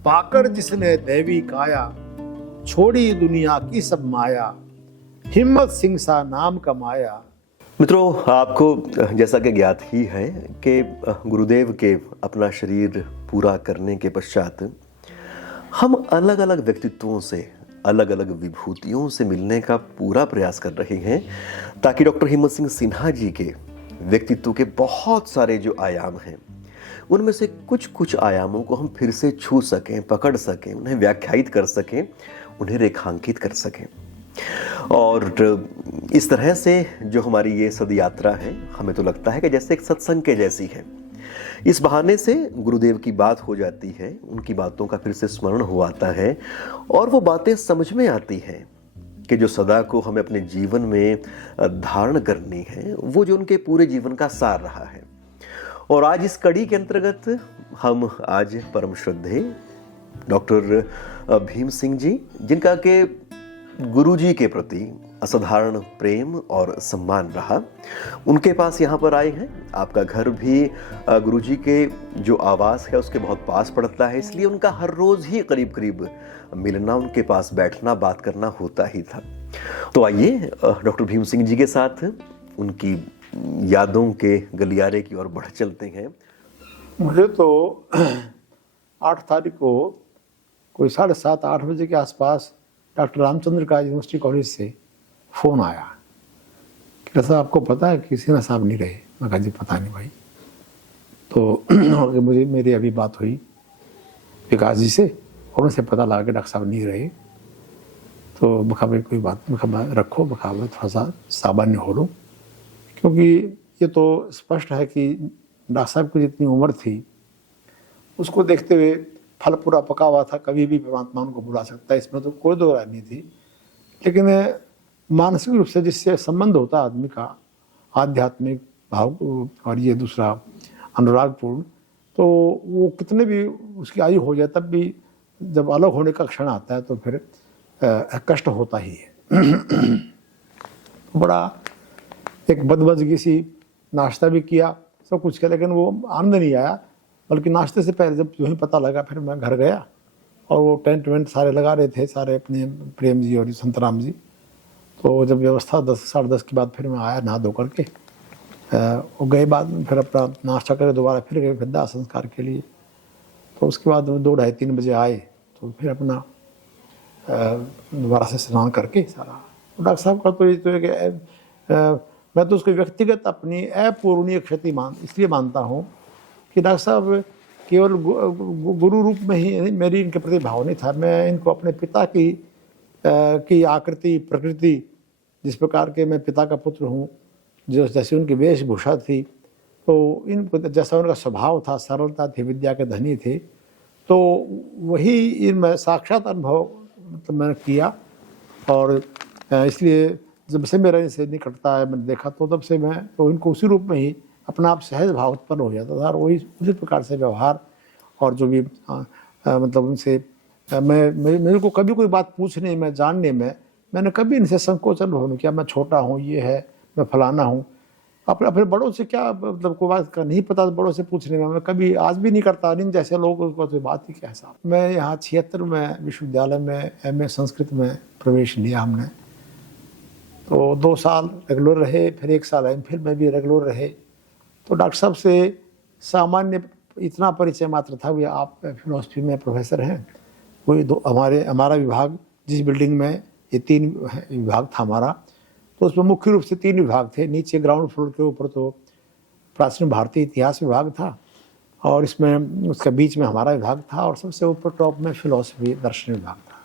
पाकर जिसने दैवी काया, छोड़ी दुनिया की सब माया, हिम्मत सिंह सा नाम कमाया। मित्रों, आपको जैसा कि ज्ञात ही है कि गुरुदेव के अपना शरीर पूरा करने के पश्चात हम अलग अलग व्यक्तित्वों से, अलग अलग विभूतियों से मिलने का पूरा प्रयास कर रहे हैं ताकि डॉक्टर हिम्मत सिंह सिन्हा जी के व्यक्तित्व के बहुत सारे जो आयाम हैं उनमें से कुछ कुछ आयामों को हम फिर से छू सकें, पकड़ सकें, उन्हें व्याख्यायित कर सकें, उन्हें रेखांकित कर सकें। और इस तरह से जो हमारी ये सद यात्रा है, हमें तो लगता है कि जैसे एक सत्संग के जैसी है। इस बहाने से गुरुदेव की बात हो जाती है, उनकी बातों का फिर से स्मरण हो आता है और वो बातें समझ में आती हैं कि जो सदा को हमें अपने जीवन में धारण करनी है, वो जो उनके पूरे जीवन का सार रहा है। और आज इस कड़ी के अंतर्गत हम आज परम श्रद्धेय डॉक्टर भीम सिंह जी, जिनका के गुरु जी के प्रति असाधारण प्रेम और सम्मान रहा, उनके पास यहाँ पर आए हैं। आपका घर भी गुरु जी के जो आवास है उसके बहुत पास पड़ता है, इसलिए उनका हर रोज ही करीब करीब मिलना, उनके पास बैठना, बात करना होता ही था। तो आइए डॉक्टर भीम सिंह जी के साथ उनकी यादों के गलियारे की ओर बढ़ चलते हैं। मुझे तो 8 तारीख को कोई 7:30-8 बजे के आसपास डॉक्टर रामचंद्र का यूनिवर्सिटी कॉलेज से फ़ोन आया कि साहब आपको पता है कि सिन्हा साहब नहीं रहे। मैं कहा जी पता नहीं भाई। तो मुझे मेरी अभी बात हुई विकास जी से और उनसे पता लगा कि डॉक्टर साहब नहीं रहे। तो बखा भाई कोई बात नहीं, रखो, बखा थोड़ा सा सामान्य हो लो, क्योंकि ये तो स्पष्ट है कि डॉक्टर साहब की जितनी उम्र थी उसको देखते हुए फल पूरा पका हुआ था, कभी भी परमात्मा उनको बुला सकता है, इसमें तो कोई दो राय नहीं थी। लेकिन मानसिक रूप से जिससे संबंध होता आदमी का, आध्यात्मिक भाव और ये दूसरा अनुरागपूर्ण, तो वो कितने भी उसकी आयु हो जाए तब भी जब अलग होने का क्षण आता है तो फिर कष्ट होता ही है। बड़ा एक बदमज़गी सी नाश्ता भी किया, सब कुछ किया, लेकिन वो आनंद नहीं आया। बल्कि नाश्ते से पहले जब यूँ ही पता लगा, फिर मैं घर गया और वो टेंट वेंट सारे लगा रहे थे, सारे अपने प्रेम जी और संतराम जी। तो जब व्यवस्था 10-10:30 के बाद फिर मैं आया नहा धो करके, वो गए बाद में फिर अपना नाश्ता करके दोबारा फिर गए दाह संस्कार के लिए। तो उसके बाद 2-2:30-3 बजे आए तो फिर अपना दोबारा से स्नान करके सारा। डॉक्टर साहब का तो ये तो एक मैं तो उसको व्यक्तिगत अपनी अपूरणीय क्षति इसलिए मानता हूँ कि डॉक्टर साहब केवल गुरु रूप में ही मेरी इनके प्रति भाव नहीं था। मैं इनको अपने पिता की आकृति, प्रकृति, जिस प्रकार के मैं पिता का पुत्र हूँ, जो जैसी उनकी वेशभूषा थी, तो इनको जैसा उनका स्वभाव था, सरलता थी, विद्या के धनी थे, तो वही इनमें साक्षात अनुभव मतलब मैंने किया। और इसलिए जब से मेरा इनसे निकटता है, मैंने देखा, तो तब से मैं तो इनको उसी रूप में ही अपना आप सहज भाव उत्पन्न हो जाता था और वही उसी प्रकार से व्यवहार और जो भी मतलब उनसे मेरे को कभी कोई बात पूछने में, जानने में मैंने कभी इनसे संकोच अनुभव नहीं किया। मैं छोटा हूँ, ये है, मैं फलाना हूँ। अपने बड़ों से क्या मतलब कोई बात का नहीं पता, बड़ों से पूछने में मैं कभी आज भी नहीं करता। नहीं जैसे लोग उसको तो बात ही क्या साहब। मैं यहाँ 76 में विश्वविद्यालय में MA संस्कृत में प्रवेश लिया हमने, तो 2 साल रेगुलर रहे, फिर 1 साल MPhil में भी रेगुलर रहे। तो डॉक्टर साहब से सामान्य इतना परिचय मात्र था कि आप फिलॉसफी में प्रोफेसर हैं। वही हमारा विभाग जिस बिल्डिंग में, ये 3 विभाग था हमारा, तो उसमें मुख्य रूप से 3 विभाग थे। नीचे ग्राउंड फ्लोर के ऊपर तो प्राचीन भारतीय इतिहास विभाग था और इसमें उसका बीच में हमारा विभाग था और सबसे ऊपर टॉप में फिलॉसफी, दर्शन विभाग था।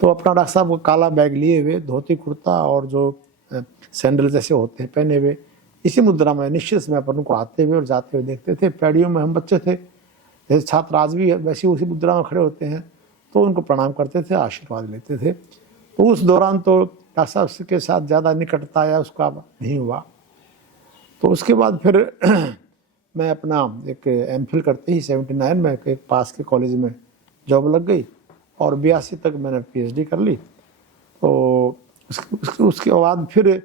तो अपना डॉक्टर साहब वो काला बैग लिए हुए, धोती कुर्ता और जो सैंडल जैसे होते हैं पहने हुए, इसी मुद्रा में निश्चित समय पर उनको आते हुए और जाते हुए देखते थे। पैड़ियों में हम बच्चे थे, जैसे छात्र आज भी वैसे उसी मुद्रा में खड़े होते हैं, तो उनको प्रणाम करते थे, आशीर्वाद लेते थे। तो उस दौरान तो डॉक्टर साहब के साथ ज़्यादा निकटता या उसका नहीं हुआ। तो उसके बाद फिर मैं अपना एक MPhil करते ही 79 में एक पास के कॉलेज में जॉब लग गई और 82 तक मैंने PhD कर ली। तो उसके बाद फिर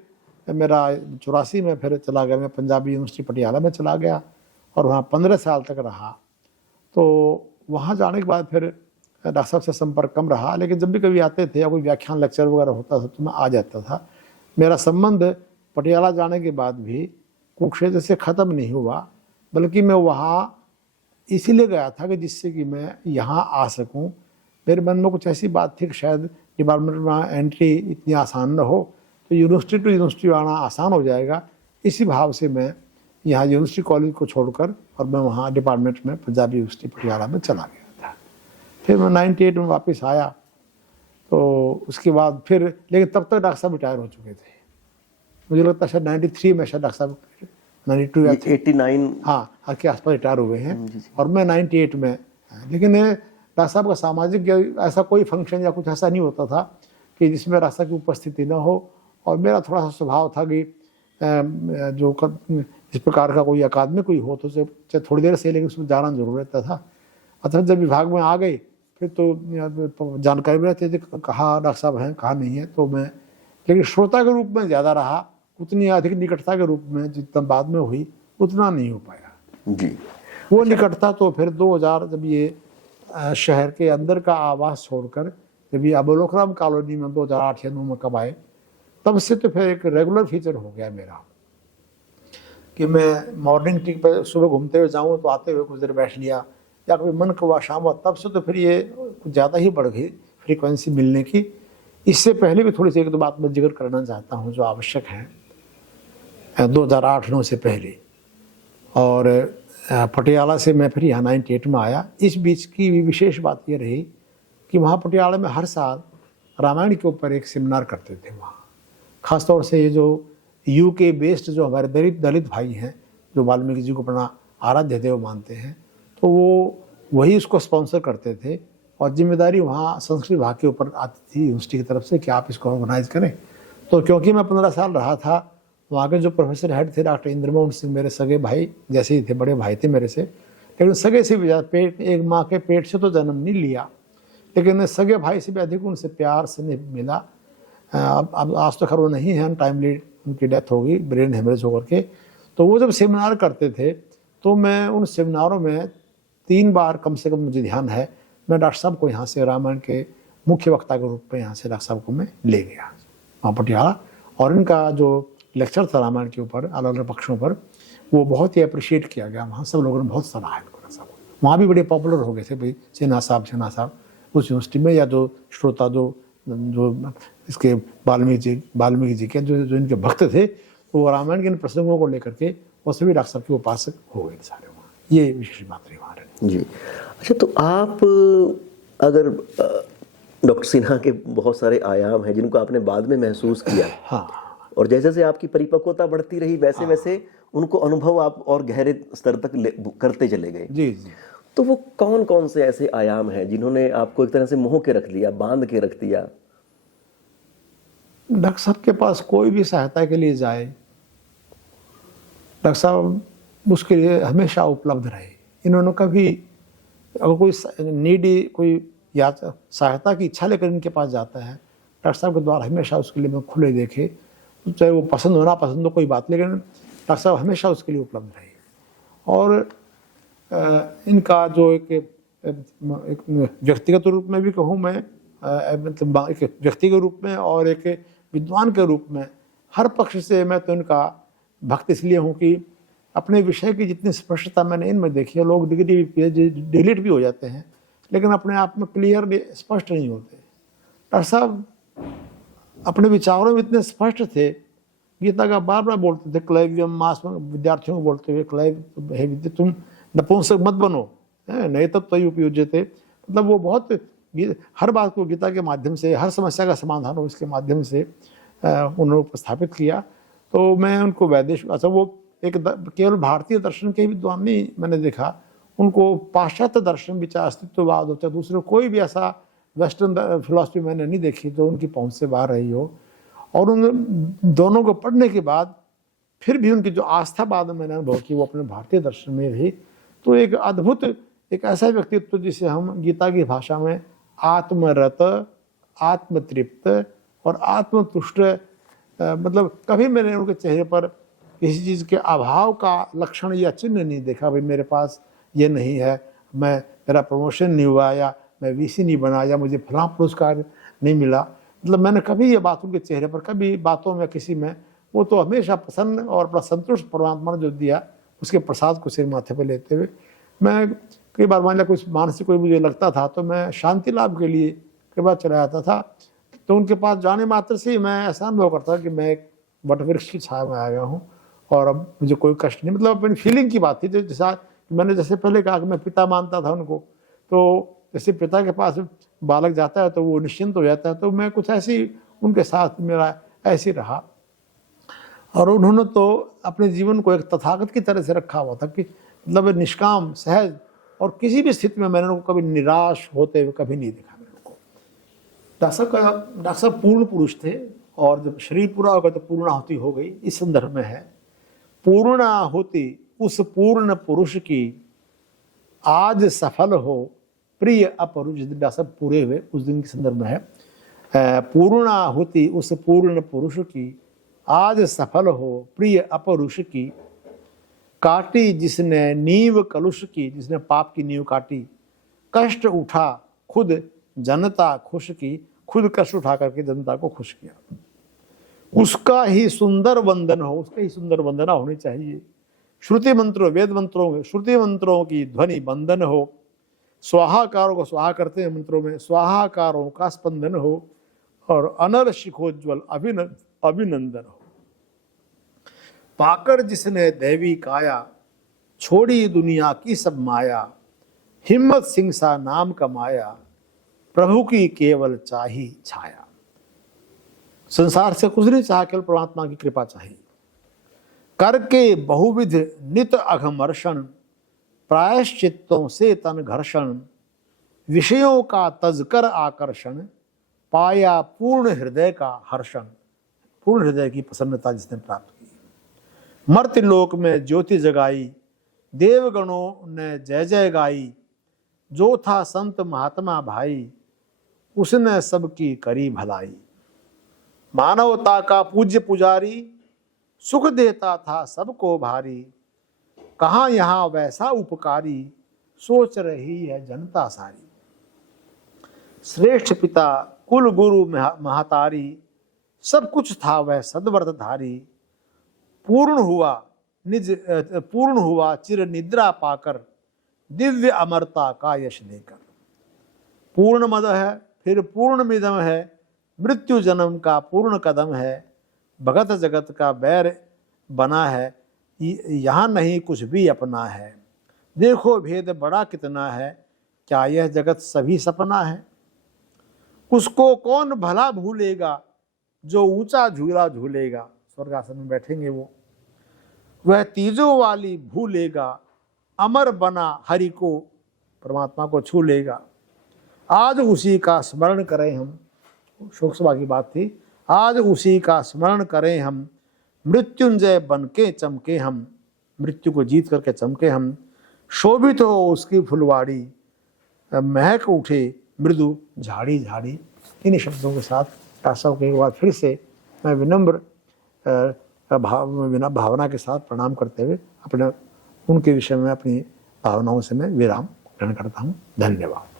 मेरा 84 में फिर चला गया, मैं पंजाबी यूनिवर्सिटी पटियाला में चला गया और वहाँ 15 साल तक रहा। तो वहाँ जाने के बाद फिर डॉक्टर साहब से संपर्क कम रहा, लेकिन जब भी कभी आते थे या कोई व्याख्यान लेक्चर वगैरह होता था तो मैं आ जाता था। मेरा संबंध पटियाला जाने के बाद भी कुरुक्षेत्र से ख़त्म नहीं हुआ, बल्कि मैं वहाँ इसीलिए गया था कि जिससे कि मैं यहाँ आ सकूँ। मेरे मन में कुछ ऐसी बात थी कि शायद डिपार्टमेंट में एंट्री इतनी आसान न हो, तो यूनिवर्सिटी टू यूनिवर्सिटी आना आसान हो जाएगा। इसी भाव से मैं यहाँ यूनिवर्सिटी कॉलेज को छोड़कर और मैं वहाँ डिपार्टमेंट में पंजाब यूनिवर्सिटी पटियाला में चला गया था। फिर मैं 98 में वापस आया, तो उसके बाद फिर, लेकिन तब तक डॉक्टर साहब रिटायर हो चुके थे। मुझे लगता है शायद 93 में शायद डॉक्टर साहब 92 या 89 हाँ के आसपास रिटायर हुए हैं और मैं 98 में। लेकिन डॉक्टर साहब का सामाजिक ऐसा कोई फंक्शन या कुछ ऐसा नहीं होता था कि जिसमें डॉक्टर साहब की उपस्थिति न हो। और मेरा थोड़ा सा स्वभाव था कि जो इस प्रकार का कोई अकादमी कोई हो तो चाहे थोड़ी देर से, लेकिन उसमें जाना जरूर रहता था। अतः जब विभाग में आ गए फिर तो जानकारी में रहते थे कहाँ डॉक्टर साहब हैं कहाँ नहीं है, तो मैं लेकिन श्रोता के रूप में ज़्यादा रहा। उतनी अधिक निकटता के रूप में जितना बाद में हुई उतना नहीं हो पाया जी। वो निकटता। तो फिर 2000 जब ये शहर के अंदर का आवास छोड़कर जब ये अबोलोकराम कॉलोनी में 2008 या 9 में कब आए, तब से तो फिर एक रेगुलर फीचर हो गया मेरा कि मैं मॉर्निंग टी पर सुबह घूमते हुए जाऊँ तो आते हुए कुछ देर बैठ लिया, या कभी मन को हुआ शाम हुआ, तब से तो फिर ये कुछ ज़्यादा ही बढ़ गई फ्रीक्वेंसी मिलने की। इससे पहले भी थोड़ी सी एक दो बात मैं जिक्र करना चाहता हूँ जो आवश्यक है। 2008-9 से पहले और पटियाला से मैं फिर यहाँ 98 में आया। इस बीच की विशेष बात ये रही कि वहाँ पटियाला में हर साल रामायण के ऊपर एक सेमिनार करते थे वहाँ। ख़ासतौर से ये जो यूके बेस्ड जो हमारे दलित भाई हैं जो वाल्मीकि जी को अपना आराध्य देव मानते हैं, तो वो वही उसको स्पॉन्सर करते थे और जिम्मेदारी वहाँ संस्कृत विभाग के ऊपर आती थी यूनिवर्सिटी की तरफ से कि आप इसको ऑर्गेनाइज करें। तो क्योंकि मैं 15 साल रहा था, वहाँ के जो प्रोफेसर हेड थे डॉक्टर इंद्रमोहन सिंह, मेरे सगे भाई जैसे ही थे, बड़े भाई थे मेरे से, लेकिन सगे से भी ज़्यादा पेट, एक माँ के पेट से तो जन्म नहीं लिया, लेकिन सगे भाई से भी अधिक उनसे प्यार स्नेह मिला। अब आज तो खैर वो नहीं है, टाइमली उनकी डेथ हो गई ब्रेन हेमरेज होकर के। तो वो जब सेमिनार करते थे तो मैं उन सेमिनारों में 3 बार कम से कम मुझे ध्यान है, मैं डॉक्टर साहब को यहाँ से रामायण के मुख्य वक्ता के रूप में यहाँ से डॉक्टर साहब को मैं ले गया वहाँ पटियाला। और इनका जो लेक्चर था रामायण के ऊपर अलग अलग पक्षों पर, वो बहुत ही अप्रिशिएट किया गया। वहाँ सब लोगों ने बहुत सराहा डॉक्टर साहब को। वहाँ भी बड़े पॉपुलर हो गए थे भाई सिन्हा साहब उस यूनिवर्सिटी में, या जो श्रोता जो इसके वाल्मीकि जी के जो इनके भक्त थे, तो वो रामायण के इन प्रसंगों को लेकर के वो सभी डॉक्टर साहब के उपासक हो गए सारे वहाँ। ये विशेष बात रही वहाँ जी। अच्छा, तो आप अगर डॉक्टर सिन्हा के बहुत सारे आयाम हैं जिनको आपने बाद में महसूस किया, हाँ, और जैसे जैसे आपकी परिपक्वता बढ़ती रही वैसे वैसे उनको अनुभव आप और गहरे स्तर तक करते चले गए। जी जी। तो वो कौन कौन से ऐसे आयाम हैं जिन्होंने आपको एक तरह से मोह के रख लिया, बांध के रख दिया? डॉक्टर साहब के पास कोई भी सहायता के लिए जाए, डॉक्टर साहब उसके लिए हमेशा उपलब्ध रहे। इन्होंने कभी अगर कोई नीडी कोई या सहायता की इच्छा लेकर इनके पास जाता है, डॉक्टर साहब के द्वारा हमेशा उसके लिए मैं खुले देखे, चाहे वो पसंद हो ना पसंद हो कोई बात, लेकिन डॉक्टर साहब हमेशा उसके लिए उपलब्ध रहे। और इनका जो एक व्यक्तिगत रूप में भी कहूँ मैं, मतलब एक व्यक्ति के रूप में और एक विद्वान के रूप में, हर पक्ष से मैं तो इनका भक्त इसलिए हूँ कि अपने विषय की जितनी स्पष्टता मैंने इनमें देखी है। लोग डिग्री डिलीट भी हो जाते हैं लेकिन अपने आप में क्लियर स्पष्ट नहीं होते। डॉक्टर साहब अपने विचारों में इतने स्पष्ट थे, गीता का बार बार बोलते थे, क्लैवियम मास में विद्यार्थियों को बोलते हुए, क्लैव तुम नपुंसक मत बनो, नहीं तब तय उपयोज्य थे। मतलब वो बहुत हर बात को गीता के माध्यम से, हर समस्या का समाधान हो इसके माध्यम से उन्होंने उपस्थापित किया। तो मैं उनको वैदेशिक, अच्छा वो एक केवल भारतीय दर्शन के विद्वान नहीं मैंने देखा, उनको पाश्चात्य दर्शन विचार अस्तित्ववाद होता है, दूसरे कोई भी ऐसा वेस्टर्न फिलॉसफी मैंने नहीं देखी जो उनकी पहुंच से बाहर रही हो। और उन दोनों को पढ़ने के बाद फिर भी उनकी जो आस्था बाद में मैंने अनुभव की वो अपने भारतीय दर्शन में रही। तो एक अद्भुत, एक ऐसा व्यक्तित्व जिसे हम गीता की भाषा में आत्मरत, आत्मतृप्त और आत्मतुष्ट, मतलब कभी मैंने उनके चेहरे पर किसी चीज़ के अभाव का लक्षण या चिन्ह नहीं देखा, भाई मेरे पास ये नहीं है, मेरा प्रमोशन नहीं हुआ, या मैं वीसी नहीं बना, या मुझे फलां पुरस्कार नहीं मिला, मतलब मैंने कभी ये बात उनके चेहरे पर, कभी बातों में किसी में, वो तो हमेशा प्रसन्न और बड़ा संतुष्ट परमात्मा ने जो दिया उसके प्रसाद को सिर माथे पर लेते हुए, मैं कई बार मान लिया कुछ मानसिक कोई मुझे लगता था तो मैं शांति लाभ के लिए कई बार चला जाता था, तो उनके पास जाने मात्र से ही मैं ऐसा अनुभव करता कि मैं एक वटवृक्ष की छाया में आ गया हूँ और अब मुझे कोई कष्ट नहीं, मतलब अपनी फीलिंग की बात थी। तो जैसा मैंने जैसे पहले कहा कि मैं पिता मानता था उनको, तो जैसे पिता के पास बालक जाता है तो वो निश्चिंत हो जाता है, तो मैं कुछ ऐसी उनके साथ मेरा ऐसे रहा। और उन्होंने तो अपने जीवन को एक तथागत की तरह से रखा हुआ था कि मतलब निष्काम, सहज, और किसी भी स्थिति में मैंने उनको कभी निराश होते हुए कभी नहीं देखा। मैंने उनको डॉक्टर साहब पूर्ण पुरुष थे, और जब शरीर पूरा हो गया तो पूर्णाहुति हो गई। इस संदर्भ में है, पूर्णाहुति उस पूर्ण पुरुष की आज सफल हो प्रिय अपरुष। डॉक्टर साहब पूरे हुए उस दिन के संदर्भ में है, पूर्णाहुति उस पूर्ण पुरुष की आज सफल हो प्रिय अपरुष की, काटी जिसने नींव कलुष की, जिसने पाप की नींव काटी, कष्ट उठा खुद जनता खुश की, खुद कष्ट उठा करके जनता को खुश किया। उसका ही सुंदर वंदन हो, उसका ही सुंदर वंदना होनी चाहिए। श्रुति मंत्रों, वेद मंत्रों, श्रुति मंत्रों की ध्वनि बंदन हो, स्वाहाकारों को स्वाहा करते हैं मंत्रों में, स्वाहाकारों का स्पंदन हो, और अनर शिखोज्वल अभिनंदन हो। पाकर जिसने दैवी काया, छोड़ी दुनिया की सब माया, हिम्मत सिंह सा नाम कमाया, प्रभु की केवल चाही छाया। संसार से कुछ नहीं चाहा, केवल परमात्मा की कृपा चाहिए। करके बहुविध नित अघमर्षण, प्रायश्चित्तों से तन घर्षण, विषयों का तजकर आकर्षण, पाया पूर्ण हृदय का हर्षण। पूर्ण हृदय की प्रसन्नता जिसने प्राप्त की। मर्त्यलोक में ज्योति जगाई, देवगणों ने जय जय गाई, जो था संत महात्मा भाई, उसने सबकी करी भलाई। मानवता का पूज्य पुजारी, सुख देता था सबको भारी, कहाँ यहाँ वैसा उपकारी, सोच रही है जनता सारी। श्रेष्ठ पिता कुल गुरु महातारी, सब कुछ था वह सद्व्रतधारी, पूर्ण हुआ चिर निद्रा पाकर, दिव्य अमरता का यश लेकर। पूर्ण मद है, फिर पूर्ण मिदम है, मृत्यु जन्म का पूर्ण कदम है, भगत जगत का बैर बना है, यहाँ नहीं कुछ भी अपना है। देखो भेद बड़ा कितना है, क्या यह जगत सभी सपना है। उसको कौन भला भूलेगा, जो ऊंचा झूला झूलेगा। स्वर्गासन में बैठेंगे वो, वह तीजों वाली भूलेगा, अमर बना हरि को, परमात्मा को छू लेगा। आज उसी का स्मरण करें हम, शोक सभा की बात थी, आज उसी का स्मरण करें हम, मृत्युंजय बन के चमके हम, मृत्यु को जीत करके चमके हम। शोभित हो उसकी फुलवाड़ी, महक उठे मृदु झाड़ी झाड़ी। इन्हीं शब्दों के साथ दास के बाद फिर से मैं विनम्र भावना के साथ प्रणाम करते हुए अपने उनके विषय में अपनी भावनाओं से मैं विराम ग्रहण करता हूँ। धन्यवाद।